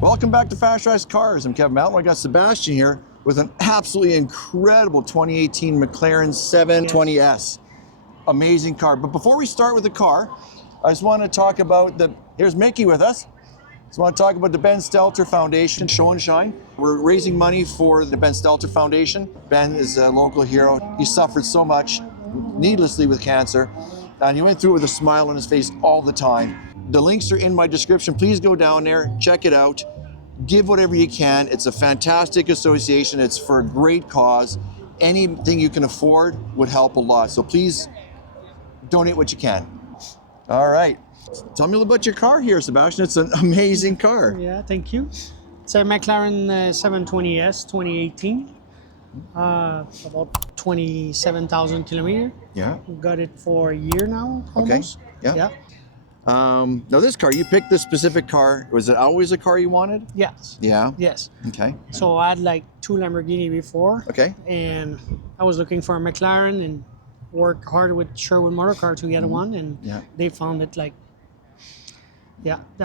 Welcome back to FasTrax Cars. I'm Kevin Matlo. I got Sebastian here with an absolutely incredible 2018 McLaren 720S. Amazing car. But before we start with the car, I just want to talk about here's Mickey with us. Just want to talk about the Ben Stelter Foundation, Show and Shine. We're raising money for the Ben Stelter Foundation. Ben is a local hero. He suffered so much needlessly with cancer, and he went through it with a smile on his face all the time. The links are in my description. Please go down there, check it out. Give whatever you can. It's a fantastic association. It's for a great cause. Anything you can afford would help a lot. So please donate what you can. All right. Tell me a little about your car here, Sebastian. It's an amazing car. Yeah, thank you. It's a McLaren 720S 2018. About 27,000 kilometers. Yeah. We got it for a year now, almost. Okay. Yeah. Now this car, you picked this specific car. Was it always a car you wanted? Yes. Yeah. Yes. Okay. So I had like 2 Lamborghini before. Okay. And I was looking for a McLaren and worked hard with Sherwood Motor Car to get one, and they found it I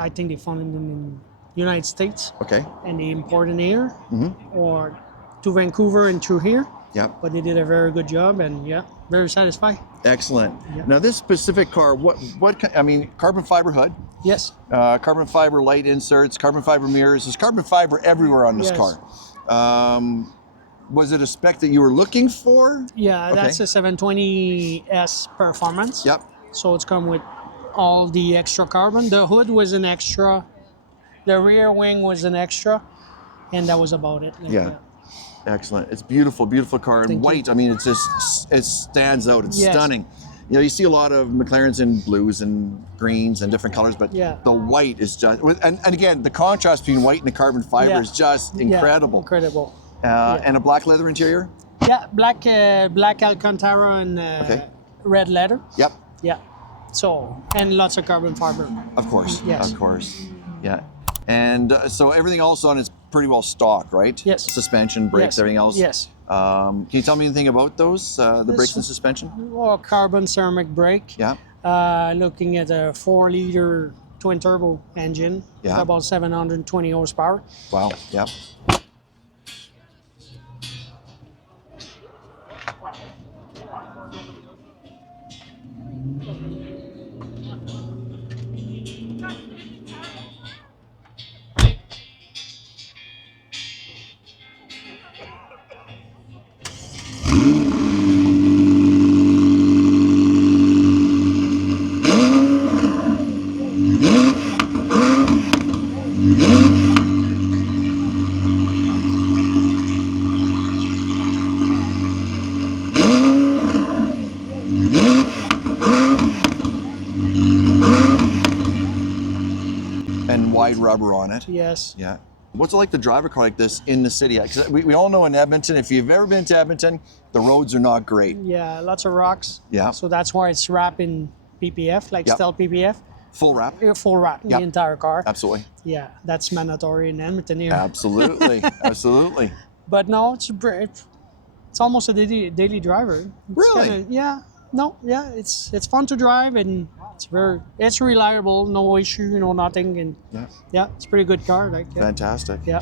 think they found it in the United States. Okay. And they imported it here or to Vancouver and through here. Yeah. But they did a very good job, and very satisfied. Excellent. Yeah. Now this specific car, carbon fiber hood. Yes. Carbon fiber light inserts, carbon fiber mirrors. There's carbon fiber everywhere on this car. Was it a spec that you were looking for? Yeah, that's a 720S performance. Yep. So it's come with all the extra carbon. The hood was an extra. The rear wing was an extra, and that was about it. Excellent. It's beautiful, beautiful car in white. I mean, it stands out. It's stunning. You know, you see a lot of McLarens in blues and greens and different colors, but the white is just, and again, the contrast between white and the carbon fiber is just incredible. Incredible. And a black leather interior? Yeah, black Alcantara and red leather. Yep. Yeah. So, and lots of carbon fiber. Of course. Yes. Of course. Yeah. And so everything else on is pretty well stock, right? Yes. Suspension, brakes, everything else? Yes. Can you tell me anything about those, the brakes and suspension? Well, carbon ceramic brake. Yeah. Looking at a 4-liter twin turbo engine. Yeah. About 720 horsepower. Wow. Yeah. And wide rubber on it. Yes. Yeah. What's it like to drive a car like this in the city? 'Cause we all know in Edmonton, if you've ever been to Edmonton, the roads are not great. Yeah, lots of rocks. Yeah. So that's why it's wrapped in PPF, like Stealth PPF. Full wrap? Full wrap in the entire car. Absolutely. Yeah, that's mandatory in Edmonton here. Absolutely. Absolutely. But no, it's almost a daily driver. It's Really? It's fun to drive, and it's reliable, no issue, nothing, and it's a pretty good car. Fantastic. Yeah.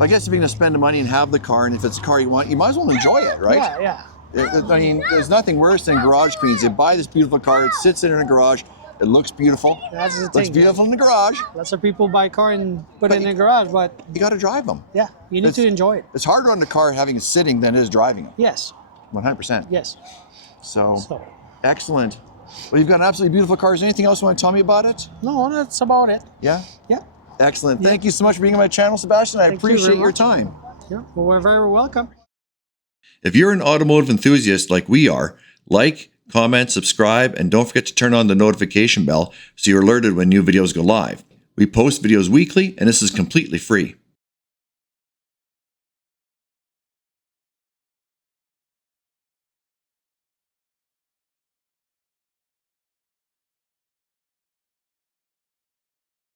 I guess if you're going to spend the money and have the car, and if it's a car you want, you might as well enjoy it, right? Yeah. I mean, there's nothing worse than garage queens. You buy this beautiful car, it sits in a garage, it looks beautiful. That's the thing. Looks beautiful in the garage. Lots of people buy a car and put it in the garage, but you got to drive them. Yeah, you need to enjoy it. It's harder on the car having it sitting than it is driving it. Yes. 100%. Yes. So excellent. Well, you've got an absolutely beautiful car. Is there anything else you want to tell me about it? No, that's about it. Yeah? Yeah. Excellent. Thank you so much for being on my channel, Sebastian. I appreciate your time. Yeah, well, we're very welcome. If you're an automotive enthusiast like we are, like, comment, subscribe, and don't forget to turn on the notification bell so you're alerted when new videos go live. We post videos weekly, and this is completely free.